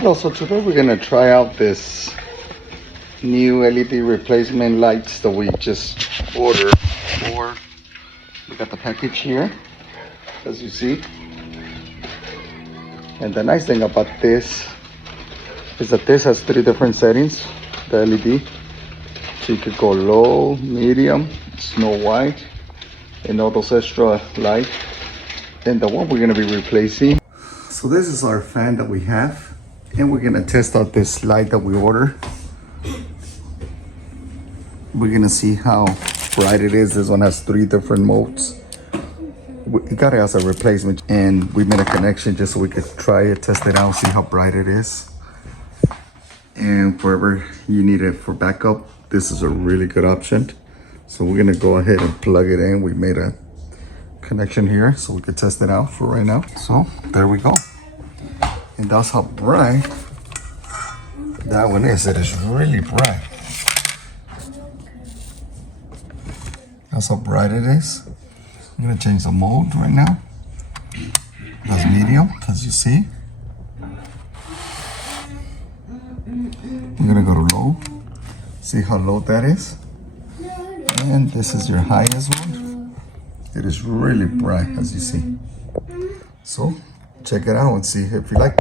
Hello, so today we're gonna try out this new LED replacement lights that we just ordered for. We got the package here, as you see. And the nice thing about this is that this has 3 different settings, the LED. So you could go low, medium, snow white, and all those extra light. And the one we're gonna be replacing. So this is our fan that we have. And we're gonna test out this light that we ordered. We're gonna see how bright it is. This one has 3 different modes. We got it as a replacement, and we made a connection just so we could try it, test it out, see how bright it is. And wherever you need it for backup, this is a really good option. So we're gonna go ahead and plug it in. We made a connection here so we could test it out for right now. So there we go. And that's how bright that one is. It is really bright. That's how bright it is. I'm gonna change the mode right now. That's medium, as you see. I'm gonna go to low. See how low that is? And this is your highest one. It is really bright, as you see. So check it out and see if you like it.